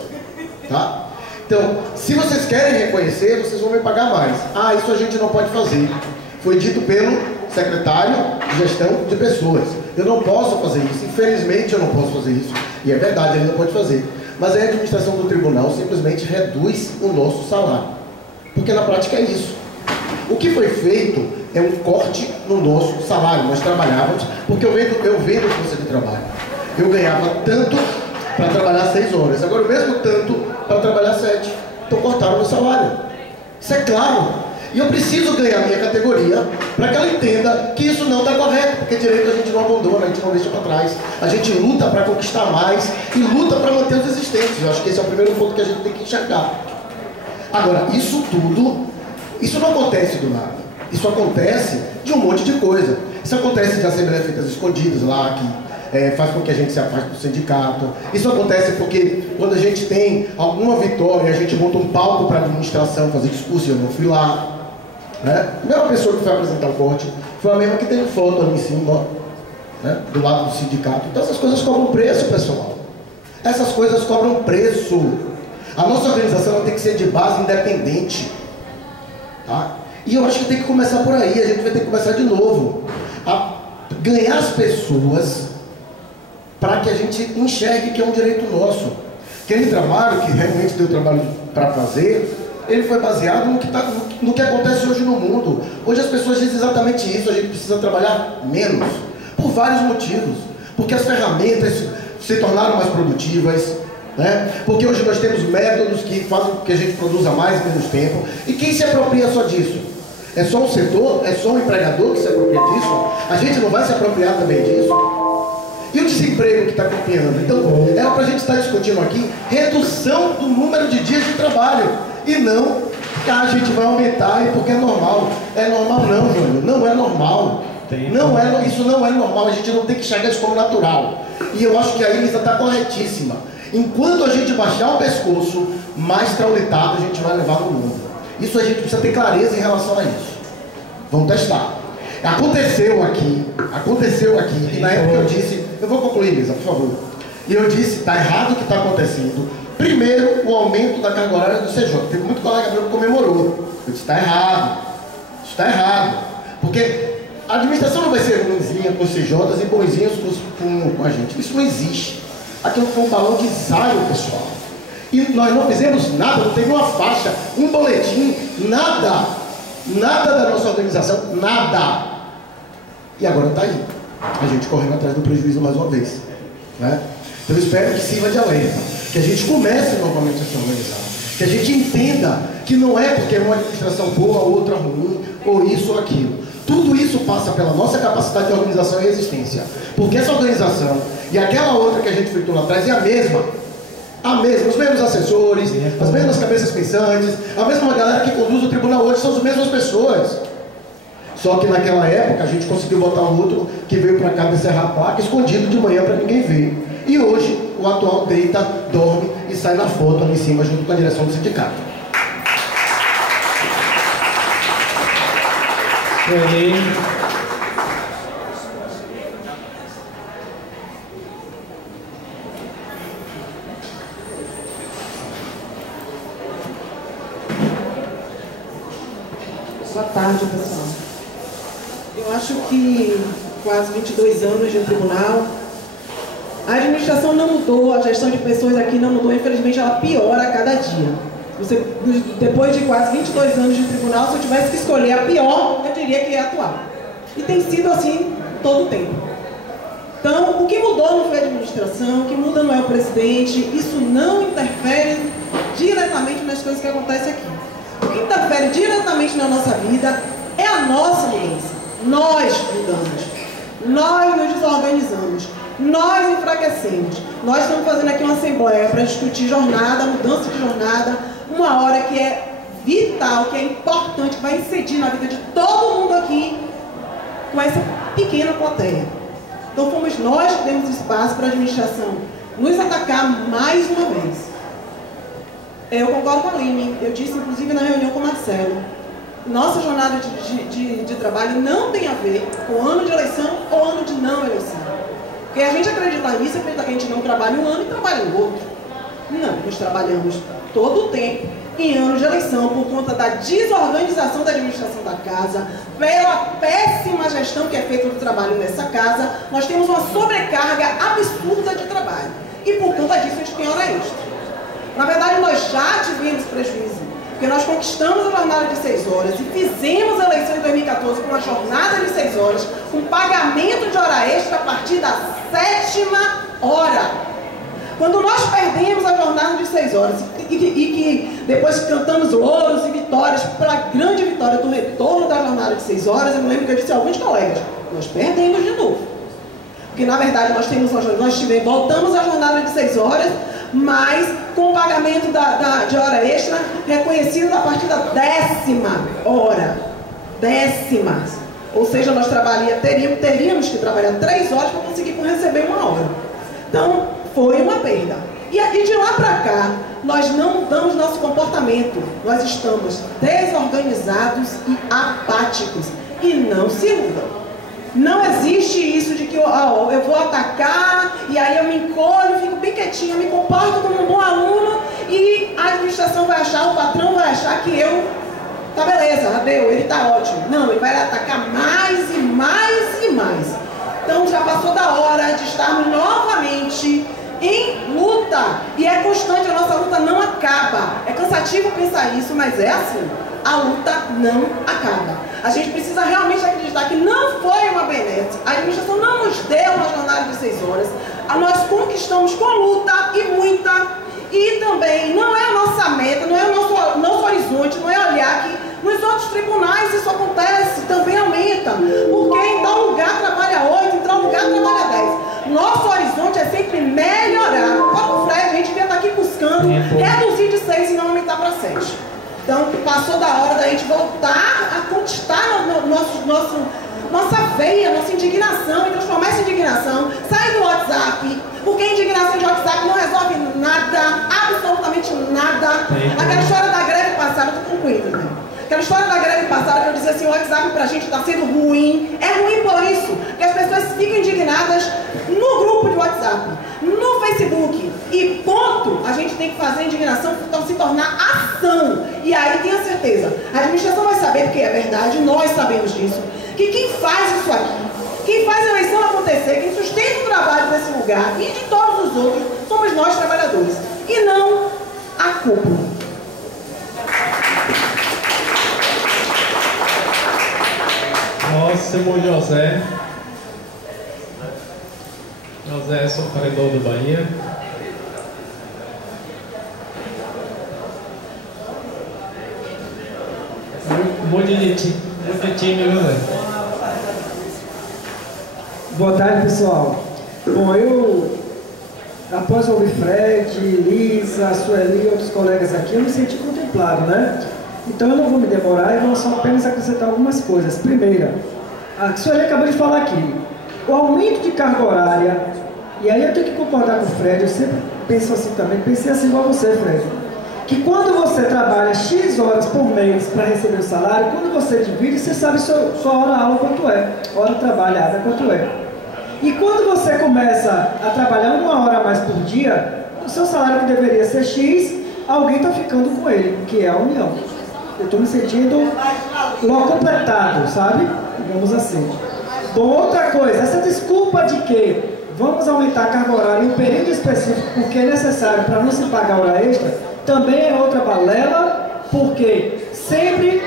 tá? Então, se vocês querem reconhecer, vocês vão me pagar mais. Isso a gente não pode fazer. Foi dito pelo secretário de gestão de pessoas. Eu não posso fazer isso, infelizmente eu não posso fazer isso. E é verdade, ele não pode fazer. Mas a administração do tribunal simplesmente reduz o nosso salário. Porque na prática é isso. O que foi feito é um corte no nosso salário. Nós trabalhávamos, porque eu vendo força de trabalho. Eu ganhava tanto para trabalhar 6 horas, agora o mesmo tanto para trabalhar 7. Então cortaram o meu salário. Isso é claro. E eu preciso ganhar a minha categoria para que ela entenda que isso não está correto, porque direito a gente não abandona, a gente não deixa para trás. A gente luta para conquistar mais e luta para manter os existentes. Eu acho que esse é o primeiro ponto que a gente tem que enxergar. Agora, isso tudo, isso não acontece do nada. Isso acontece de um monte de coisa. Isso acontece de assembleias feitas escondidas lá, que faz com que a gente se afaste do sindicato. Isso acontece porque quando a gente tem alguma vitória, a gente monta um palco para a administração fazer discurso, e eu não fui lá. Né? A primeira pessoa que foi apresentar o corte foi a mesma que tem foto ali em cima, né? Do lado do sindicato. Então essas coisas cobram preço, pessoal. Essas coisas cobram preço. A nossa organização tem que ser de base independente. Tá? E eu acho que tem que começar por aí. A gente vai ter que começar de novo a ganhar as pessoas para que a gente enxergue que é um direito nosso. Aquele trabalho que realmente deu trabalho para fazer, ele foi baseado no que acontece hoje no mundo. Hoje as pessoas dizem exatamente isso, a gente precisa trabalhar menos, por vários motivos. Porque as ferramentas se tornaram mais produtivas, né? Porque hoje nós temos métodos que fazem com que a gente produza mais em menos tempo. E quem se apropria só disso? É só um setor? É só um empregador que se apropria disso? A gente não vai se apropriar também disso? E o desemprego que está campeando? Então, era para a gente estar discutindo aqui redução do número de dias de trabalho. E não que a gente vai aumentar porque é normal. É normal não, Júnior. Não é normal. Isso não é normal. A gente não tem que enxergar isso como natural. E eu acho que a Elisa está corretíssima. Enquanto a gente baixar o pescoço, mais traulitada a gente vai levar no mundo. Isso a gente precisa ter clareza em relação a isso. Vamos testar. Aconteceu aqui, e na época eu disse, eu vou concluir, Elisa, por favor. E eu disse, está errado o que está acontecendo. Primeiro, o aumento da carga horária do CJ. Teve muito colega meu que comemorou. Eu disse, está errado. Isso está errado. Porque a administração não vai ser ruimzinha com os CJs e bonzinhos com a gente. Isso não existe. Aquilo foi um balão de ensaio, pessoal. E nós não fizemos nada, não teve uma faixa, um boletim, nada. Nada da nossa organização, nada. E agora está aí. A gente correndo atrás do prejuízo mais uma vez. Né? Então eu espero que sirva de alerta. Que a gente comece novamente a se organizar. Que a gente entenda que não é porque é uma administração boa ou outra ruim, ou isso ou aquilo. Tudo isso passa pela nossa capacidade de organização e existência. Porque essa organização e aquela outra que a gente fritou lá atrás é a mesma, os mesmos assessores, as mesmas cabeças pensantes, a mesma galera que conduz o tribunal hoje são as mesmas pessoas. Só que naquela época a gente conseguiu botar um outro que veio para cá encerrar a placa escondido de manhã para ninguém ver. E hoje o atual deita, dorme e sai na foto ali em cima junto com a direção do sindicato. Boa tarde, pessoal. Eu acho que quase 22 anos de tribunal, a administração não mudou, a gestão de pessoas aqui não mudou, infelizmente ela piora a cada dia. Depois de quase 22 anos de tribunal, se eu tivesse que escolher a pior, eu diria que é a atual. E tem sido assim todo o tempo. Então, o que mudou não foi a administração, o que muda não é o presidente, isso não interfere diretamente nas coisas que acontecem aqui. O que interfere diretamente na nossa vida é a nossa mudança. Nós mudamos, nós nos desorganizamos, nós enfraquecemos. Nós estamos fazendo aqui uma assembleia para discutir jornada, mudança de jornada, uma hora que é vital, que é importante, que vai incidir na vida de todo mundo aqui, com essa pequena plateia. Então fomos nós que demos espaço para a administração nos atacar mais uma vez. Eu concordo com a Aline, eu disse inclusive na reunião com o Marcelo, nossa jornada de trabalho não tem a ver com ano de eleição ou ano de não eleição. Porque a gente acredita nisso, acredita que a gente não trabalha um ano e trabalha o outro. Não, nós trabalhamos todo o tempo em anos de eleição por conta da desorganização da administração da casa, pela péssima gestão que é feita do trabalho nessa casa, nós temos uma sobrecarga absurda de trabalho. E por conta disso a gente tem hora extra. Na verdade, nós já tivemos prejuízo, porque nós conquistamos a jornada de 6 horas e fizemos a eleição em 2014 com uma jornada de 6 horas, com pagamento de hora extra a partir da 7ª hora. Quando nós perdemos a jornada de 6 horas e que depois cantamos louros e vitórias para a grande vitória do retorno da jornada de 6 horas, eu me lembro que eu disse a alguns colegas, nós perdemos de novo. Porque na verdade voltamos à jornada de 6 horas, mas com o pagamento de hora extra reconhecido a partir da 10ª hora. 10ª. Ou seja, nós teríamos que trabalhar 3 horas para conseguir receber 1 hora. Então, foi uma perda. E de lá para cá, nós não mudamos nosso comportamento. Nós estamos desorganizados e apáticos. E não se iludam. Não existe isso de que eu vou atacar e aí eu me encolho, fico bem quietinho, me comporto como um bom aluno e a administração vai achar, o patrão vai achar que tá beleza, ele tá ótimo. Não, ele vai atacar mais e mais e mais. Então já passou da hora de estarmos novamente em luta. E é constante, a nossa luta não acaba. É cansativo pensar isso, mas é assim. A luta não acaba. A gente precisa realmente acreditar que não foi uma benesse. A administração não nos deu uma jornada de 6 horas. Nós conquistamos com luta e muita. E também não é a nossa meta, não é o nosso horizonte, não é olhar que nos outros tribunais isso acontece, também aumenta. Porque em tal lugar trabalha 8, em tal lugar trabalha 10. Nosso horizonte é sempre melhorar. Como o Fred, a gente devia estar aqui buscando reduzir de 6 e não aumentar para 7. Então, passou da hora da gente voltar a conquistar nossa veia, nossa indignação, e transformar essa indignação, sair do WhatsApp, porque a indignação de WhatsApp não resolve nada, absolutamente nada. Aquela história da greve passada, eu tô concluindo, né? Aquela história da greve passada que eu dizia assim, o WhatsApp pra gente está sendo ruim. É ruim por isso, que as pessoas ficam indignadas no grupo de WhatsApp, no Facebook. E ponto, a gente tem que fazer a indignação se tornar ação. E aí tenha certeza, a administração vai saber, porque é verdade, nós sabemos disso, que quem faz isso aqui, quem faz a eleição acontecer, quem sustenta o trabalho desse lugar e de todos os outros, somos nós trabalhadores. E não a cúpula. Próximo, José. José, sofredor do Bahia. Muito de time, viu, Zé? Boa tarde, pessoal. Bom, eu, após ouvir Fred, Lisa, Sueli e outros colegas aqui, eu me senti contemplado, né? Então eu não vou me demorar e vou só apenas acrescentar algumas coisas. Primeira, a Sueli acabou de falar aqui, o aumento de carga horária, e aí eu tenho que concordar com o Fred, eu sempre penso assim também, pensei assim igual você, Fred, que quando você trabalha X horas por mês para receber o salário, quando você divide, você sabe sua hora-aula quanto é, hora trabalhada quanto é. E quando você começa a trabalhar 1 hora a mais por dia, o seu salário que deveria ser X, alguém está ficando com ele, que é a união. Eu estou me sentindo completado, sabe? Digamos assim. Bom, outra coisa, essa desculpa de que vamos aumentar a carga horária em um período específico porque é necessário para não se pagar hora extra, também é outra balela, porque sempre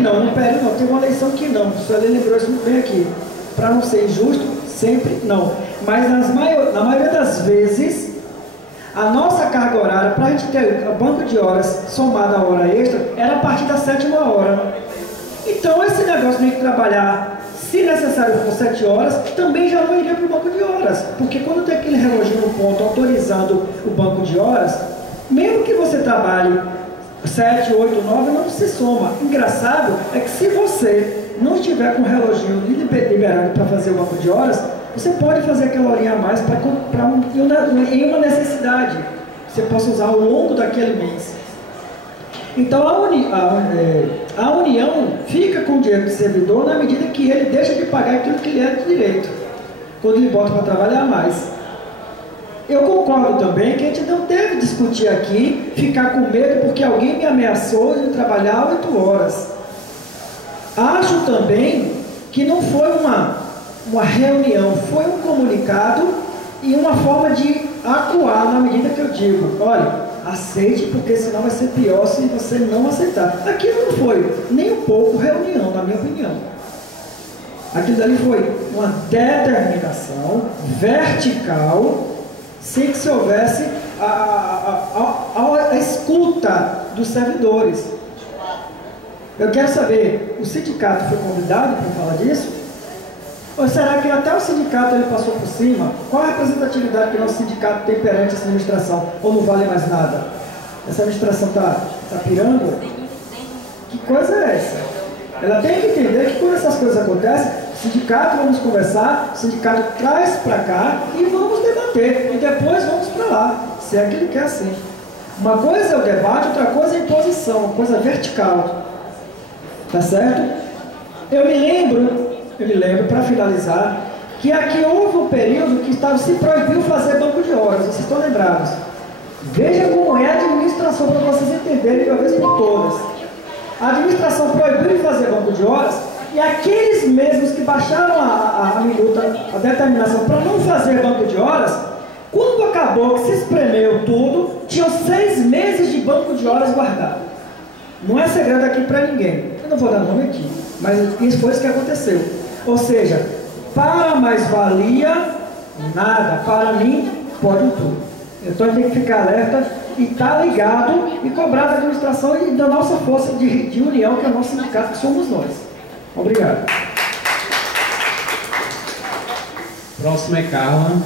não, período não, tem uma eleição que não, o senhor lembrou isso muito bem aqui, para não ser injusto, sempre não. Mas na maioria das vezes, a nossa carga horária, para a gente ter o banco de horas somado à hora extra, era a partir da 7ª hora. Então esse negócio de trabalhar, se necessário for 7 horas, também já não iria para o banco de horas. Porque quando tem aquele reloginho no ponto autorizando o banco de horas, mesmo que você trabalhe 7, 8, 9, não se soma. Engraçado é que se você não estiver com o reloginho liberado para fazer o banco de horas, você pode fazer aquela horinha a mais em uma necessidade que você possa usar ao longo daquele mês. Então a união fica com o dinheiro do servidor na medida que ele deixa de pagar aquilo que lhe é de direito, quando ele bota para trabalhar mais. Eu concordo também que a gente não deve discutir aqui, ficar com medo porque alguém me ameaçou de trabalhar 8 horas. Acho também que não foi uma reunião, foi um comunicado e uma forma de atuar na medida que eu digo, olha, aceite porque senão vai ser pior se você não aceitar. Aquilo não foi nem um pouco reunião, na minha opinião. Aquilo dali foi uma determinação vertical, sem que se houvesse a escuta dos servidores. Eu quero saber, o sindicato foi convidado para falar disso? Ou será que até o sindicato ele passou por cima? Qual a representatividade que o nosso sindicato tem perante essa administração? Ou não vale mais nada? Essa administração está pirando? Que coisa é essa? Ela tem que entender que quando essas coisas acontecem, o sindicato vamos conversar, o sindicato traz para cá e vamos debater. E depois vamos para lá, se é que ele quer assim. Uma coisa é o debate, outra coisa é a imposição, uma coisa vertical. Tá certo? Eu me lembro, para finalizar, que aqui houve um período que se proibiu fazer banco de horas, vocês estão lembrados? Veja como é a administração, para vocês entenderem de uma vez por todas. A administração proibiu de fazer banco de horas, e aqueles mesmos que baixaram a minuta, a determinação para não fazer banco de horas, quando acabou que se espremeu tudo, tinham 6 meses de banco de horas guardado. Não é segredo aqui para ninguém. não vou dar nome aqui, mas isso foi isso que aconteceu. Ou seja, para a mais-valia, nada. Para mim, pode tudo. Então a gente tem que ficar alerta e estar ligado e cobrar da administração e da nossa força de união, que é o nosso sindicato, que somos nós. Obrigado. Próximo é Carla.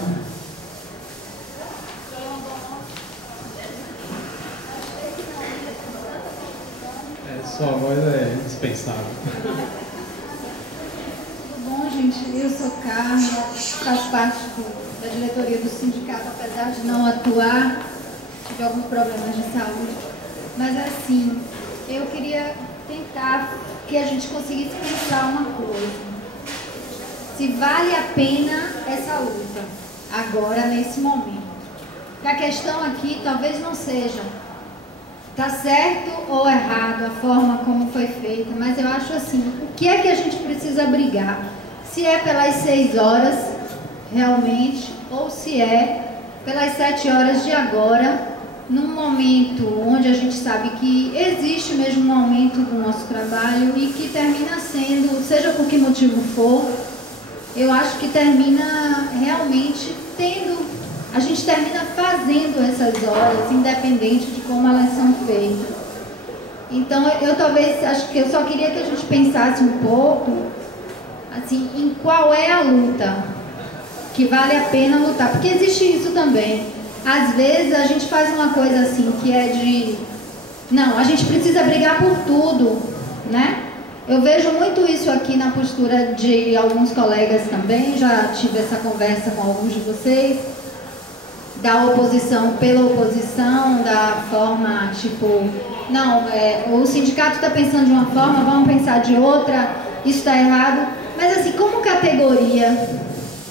Sua voz é indispensável. Tudo bom, gente? Eu sou Carla, faço parte da diretoria do sindicato, apesar de não atuar, tive alguns problemas de saúde. Mas assim, eu queria tentar que a gente conseguisse pensar uma coisa. Se vale a pena essa luta, agora, nesse momento. Porque a questão aqui talvez não seja tá certo ou errado a forma como foi feita, mas eu acho assim, o que é que a gente precisa brigar? Se é pelas 6 horas, realmente, ou se é pelas 7 horas de agora, num momento onde a gente sabe que existe mesmo um aumento do nosso trabalho e que termina sendo, seja por que motivo for, eu acho que termina realmente a gente termina fazendo essas horas, independente de como elas são feitas. Então, acho que eu só queria que a gente pensasse um pouco, assim, em qual é a luta que vale a pena lutar. Porque existe isso também. Às vezes, a gente faz uma coisa assim, que é de... Não, a gente precisa brigar por tudo, né? Eu vejo muito isso aqui na postura de alguns colegas também, já tive essa conversa com alguns de vocês, da oposição pela oposição, da forma, tipo, não, o sindicato está pensando de uma forma, vamos pensar de outra, isso está errado. Mas assim, como categoria,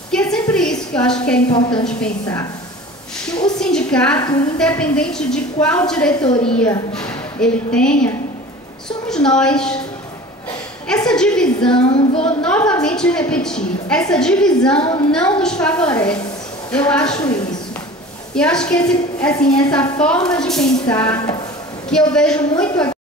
que é sempre isso que eu acho que é importante pensar, que o sindicato, independente de qual diretoria ele tenha, somos nós. Essa divisão, vou novamente repetir, essa divisão não nos favorece, eu acho isso. E eu acho que essa forma de pensar, que eu vejo muito aqui,